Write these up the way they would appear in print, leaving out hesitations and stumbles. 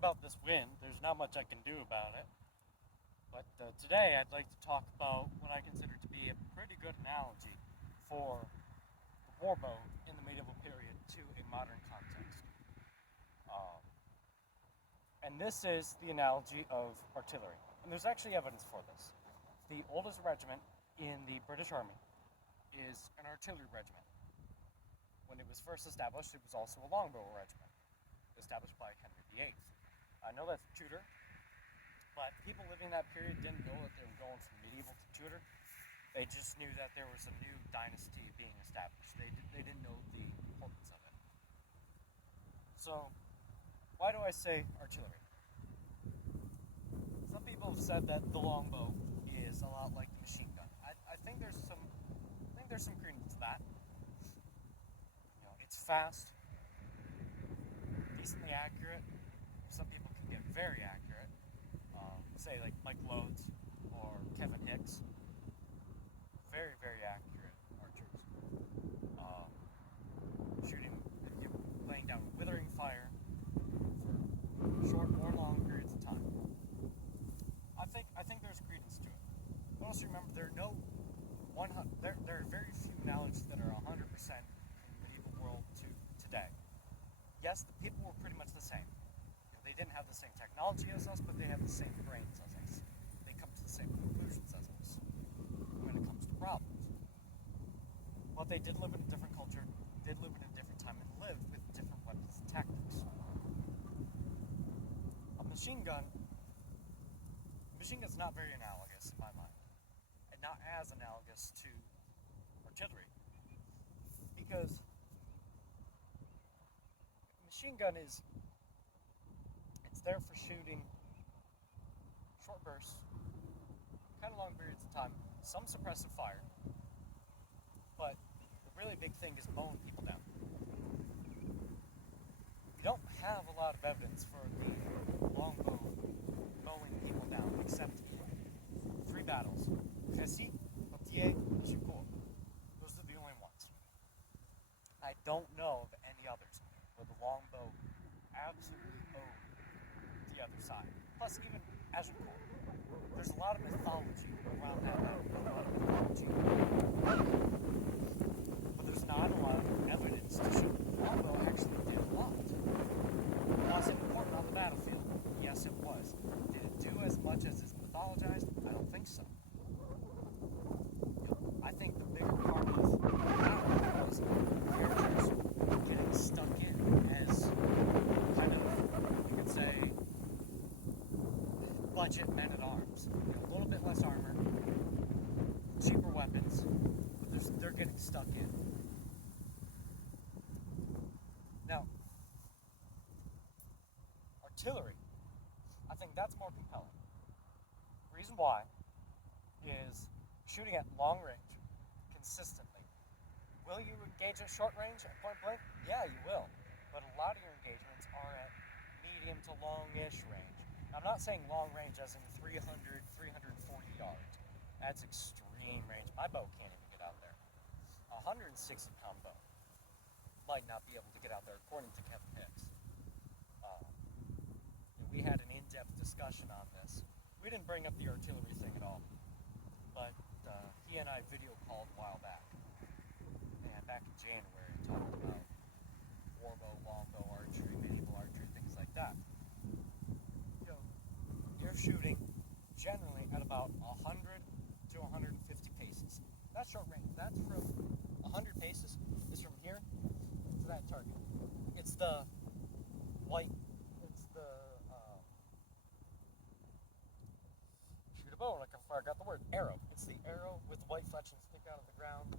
about this wind. There's not much I can do about it. But today I'd like to talk about what I consider to be a pretty good analogy for the warbow in the medieval period to a modern context. Um, and this is the analogy of artillery. And there's actually evidence for this. The oldest regiment in the British Army is an artillery regiment. When it was first established, it was also a longbow regiment, established by Henry VIII. I know that's Tudor, but people living in that period didn't know that they were going from medieval to Tudor. They just knew that there was a new dynasty being established. They didn't know the importance of it. So, why do I say artillery? Some people have said that the longbow is a lot like the machine gun. I think there's some credence to that. It's fast, decently accurate. Some people can get very accurate. Say like Mike Lodes or Kevin Hicks. Very, very accurate archers. Shooting, laying down withering fire for short or long periods of time. I think there's credence to it. But also remember, there are very few analogies that are 100% from the medieval world to today. Yes, the people were pretty much the same. They didn't have the same technology as us, but they have the same brains as us. They come to the same conclusions as us when it comes to problems. But they did live in a different culture, did live in a different time, and lived with different weapons and tactics. A machine gun's not very analogous in my mind, and not as analogous to artillery, because a machine gun it's there for shooting short bursts, kind of long periods of time, some suppressive fire, but the really big thing is mowing people down. We don't have a lot of evidence for the longbow mowing people down, except in 3 battles: Crécy, Poitiers, and Chicourt. Those are the only ones. I don't know of any others where the longbow absolutely owed the other side. Plus, even Agincourt. There's a lot of mythology around that battle, a lot of mythology. But there's not a lot of evidence to show that the longbow actually did a lot. Was it important on the battlefield? Yes, it was. Did it do as much as is mythologized? I don't think so. I think the bigger part of the battle was characters getting stuck in as kind of, you could say, budget men at arms. A little bit less armor, cheaper weapons, but they're getting stuck in. Now, artillery, I think that's more compelling. The reason why is shooting at long range consistently. Will you engage at short range at point blank? Yeah, you will. But a lot of your engagements are at medium to long-ish range. Now, I'm not saying long range as in 300, 340 yards. That's extreme range. My bow can't even get out there. A 160-pound bow might not be able to get out there, according to Kevin Hicks. We had an in-depth discussion on this. We didn't bring up the artillery thing at all, but he and I video called a while back. And back in January, talked about warbow, longbow archery, medieval archery, things like that. You're shooting generally at about 100 to 150 paces. That's short range. That's from 100 paces. Is from here to that target. It's the white. It's the shoot a bow. Like I got the word arrow. It's the arrow with the white fletchings stick out of the ground.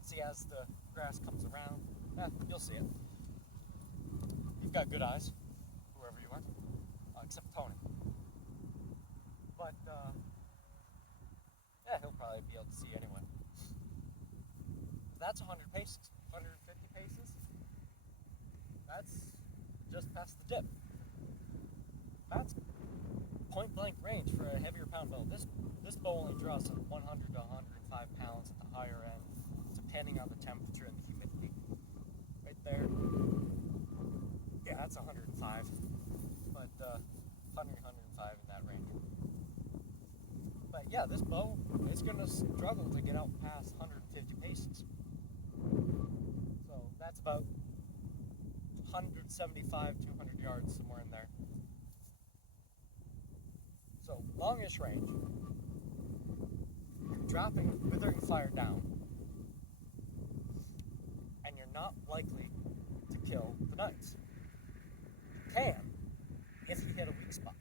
See, as the grass comes around, you'll see it. You've got good eyes, whoever you are, except Tony. But he'll probably be able to see anyway. That's 100 paces, 150 paces. That's just past the dip. That's point blank range for a heavier pound bow. This bow only draws some 100 to 105 pounds at the higher end, depending on the temperature and the humidity. Right there. Yeah, that's 105. yeah, this bow is going to struggle to get out past 150 paces. So that's about 175, 200 yards, somewhere in there. So longish range, you're dropping withering fire down, and you're not likely to kill the knights. You can if you hit a weak spot.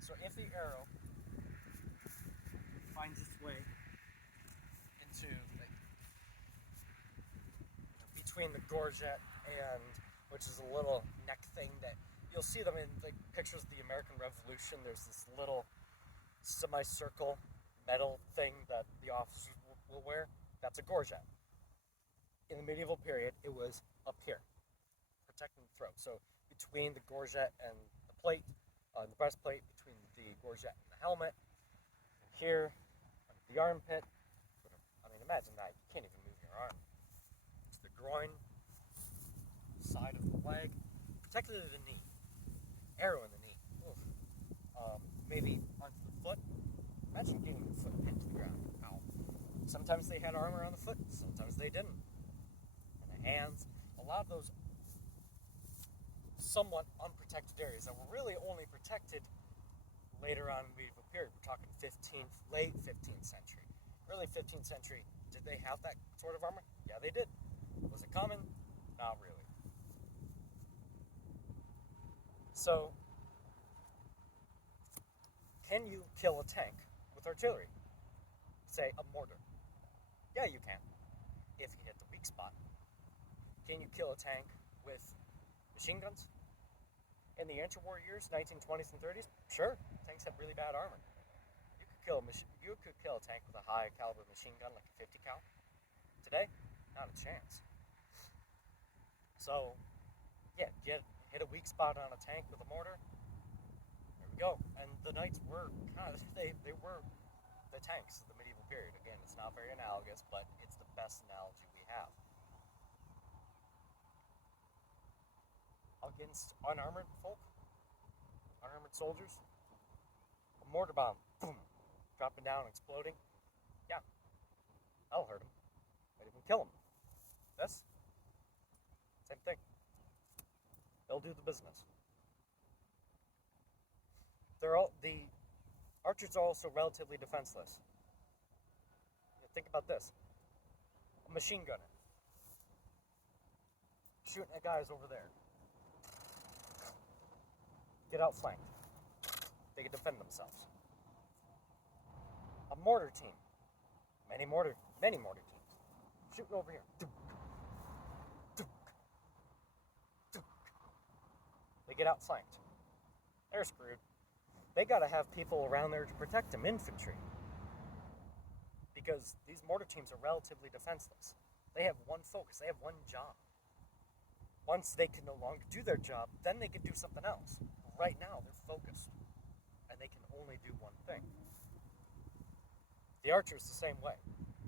So if the arrow finds its way into between the gorget and, which is a little neck thing that you'll see them in pictures of the American Revolution. There's this little semicircle metal thing that the officers will wear. That's a gorget. In the medieval period, it was up here, protecting the throat. So between the gorget and the plate, the breastplate, between the gorget and the helmet, here, the armpit. I mean, imagine that. You can't even move your arm. It's the groin, side of the leg, protected at the knee. Arrow in the knee. Maybe onto the foot. Imagine getting your foot hit to the ground. Ow. Sometimes they had armor on the foot, sometimes they didn't. And the hands. A lot of those somewhat unprotected areas that were really only protected later on in the medieval period. We're talking late 15th century. Early 15th century, did they have that sort of armor? Yeah, they did. Was it common? Not really. So, can you kill a tank with artillery? Say, a mortar. Yeah, you can, if you hit the weak spot. Can you kill a tank with machine guns? In the interwar years, 1920s and 30s, sure, tanks had really bad armor. You could kill a tank with a high caliber machine gun like a 50 cal. Today, not a chance. So, yeah, hit a weak spot on a tank with a mortar. There we go. And the knights were they were the tanks of the medieval period. Again, it's not very analogous, but it's the best analogy we have. Against unarmored folk, unarmored soldiers, a mortar bomb, boom, dropping down, exploding. Yeah, that'll hurt them. Might even kill them. This, same thing. They'll do the business. The archers are also relatively defenseless. Think about this. A machine gunner shooting at guys over there. Get outflanked. They can defend themselves. A mortar team. Many mortar teams. Shooting over here. They get outflanked. They're screwed. They gotta have people around there to protect them, infantry. Because these mortar teams are relatively defenseless. They have one focus, they have one job. Once they can no longer do their job, then they can do something else. Right now, they're focused, and they can only do one thing. The archers the same way.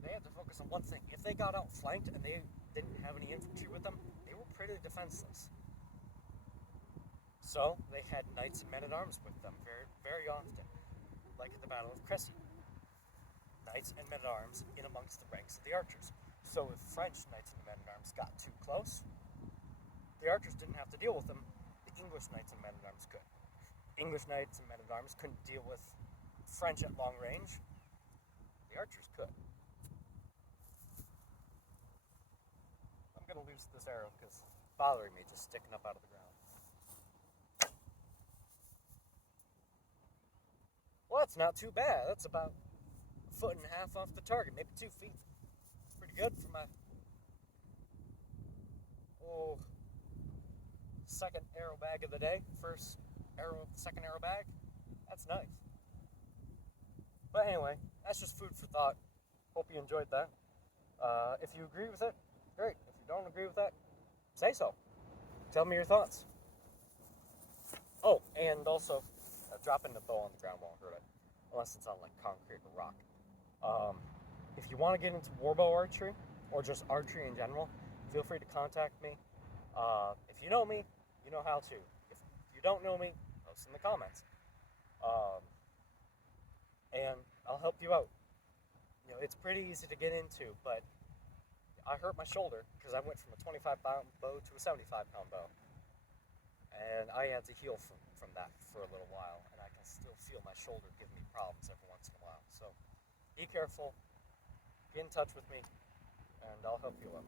They had to focus on one thing. If they got outflanked and they didn't have any infantry with them, they were pretty defenseless. So they had knights and men-at-arms with them very, very often, like at the Battle of Crécy. Knights and men-at-arms in amongst the ranks of the archers. So if French knights and men-at-arms got too close, the archers didn't have to deal with them. The English knights and men-at-arms could. English knights and men-at-arms couldn't deal with French at long range. The archers could. I'm going to lose this arrow because it's bothering me just sticking up out of the ground. Well, that's not too bad. That's about 1.5 feet off the target, maybe 2 feet. Pretty good for my second arrow bag of the day. First arrow, second arrow bag. That's nice. But anyway, that's just food for thought. Hope you enjoyed that. If you agree with it, great. If you don't agree with that, say so. Tell me your thoughts. Oh, and also, dropping the bow on the ground won't hurt it, unless it's on like concrete or rock. If you want to get into warbow archery, or just archery in general, feel free to contact me. If you know me, you know how to. If you don't know me, post in the comments. and I'll help you out. It's pretty easy to get into, but I hurt my shoulder because I went from a 25-pound bow to a 75-pound bow. And I had to heal from that for a little while, and I can still feel my shoulder give me problems every once in a while. So be careful, get in touch with me, and I'll help you out.